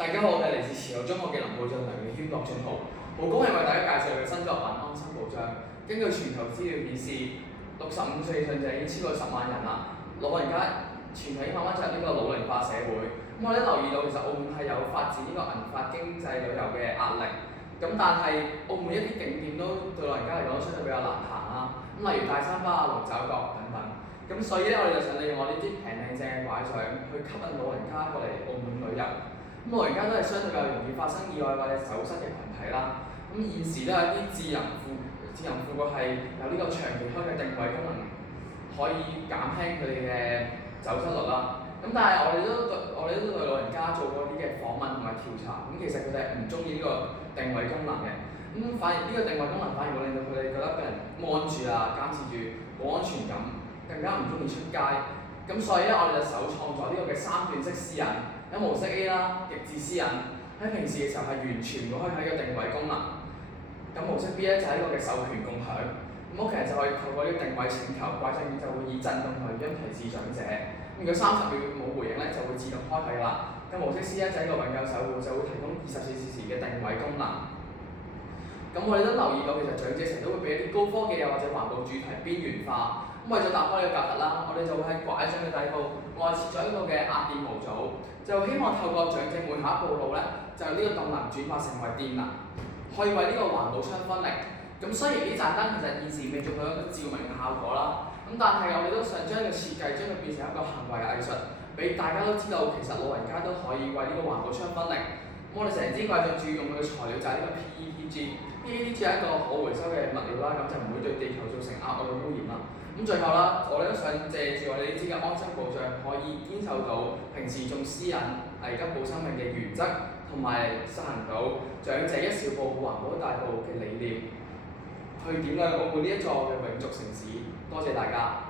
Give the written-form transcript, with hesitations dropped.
大家好，我係嚟自慈幼中學嘅林浩俊梁宇軒、樂俊豪，好高興為大家介紹佢嘅新作品《安心保障》。根據全球資料顯示，65歲以上者已經超過10萬人啦。老人家全球已經慢慢進入呢個老齡化社會。我哋都留意到，其實澳門係有發展呢個銀髮經濟旅遊嘅壓力。但係澳門一啲景點都對老人家嚟講相對比較難行啦。例如大三巴、龍爪角等等。所以咧，我哋就想利用我呢啲平靚正嘅拐杖去吸引老人家過嚟澳門旅遊。老人家都係相對比較容易發生意外或者走失嘅群體啦。現時都有一啲智能輔具係有呢個長期開嘅定位功能，可以減輕佢哋嘅走失率啦。但係我哋都對老人家做過啲嘅訪問同埋調查，其實佢哋係唔中意呢個定位功能嘅。反而呢個定位功能反而會令到佢哋覺得俾人按住啊、監視住，冇安全感，更加唔中意出街。所以咧，我哋就首創咗呢個嘅3段式私隱。有模式 A 啦，極致私隱，喺平時嘅時候係完全唔會開啟呢個定位功能。模式 B 咧就係呢個嘅授權共享，屋企人就可以透過呢個定位請求，拐杖就會以震動同音提示長者。如果30秒冇回應咧，就會自動開啟啦。模式 C 咧就係呢個永久守護，就會提供24小時嘅定位功能。我哋都留意到，其實長者成日都會俾一啲高科技或者環保主題邊緣化。為咗打開呢個隔閡啦，我哋就會喺拐杖嘅底部外設咗一個嘅壓電模組，就希望透過長者每下一步路咧，就呢個動能轉化成為電能，可以為呢個環保出一分力。雖然呢盞燈其實現時未做到一個照明嘅效果啦，但係我哋都想將呢個設計將佢變成一個行為藝術，俾大家都知道其實老人家都可以為呢個環保出一分力。我哋成支拐杖主要用嘅材料就係呢個 PETG 係一個可回收嘅物料啦，就唔會對地球造成額外嘅污染啦。最後啦，我哋都想借住我哋呢支嘅安心保障，可以堅守到平時重私隱、危急保生命嘅原則，同埋實行到長者一小步環保大步嘅理念，去點亮澳門呢一座嘅永續城市。多謝大家。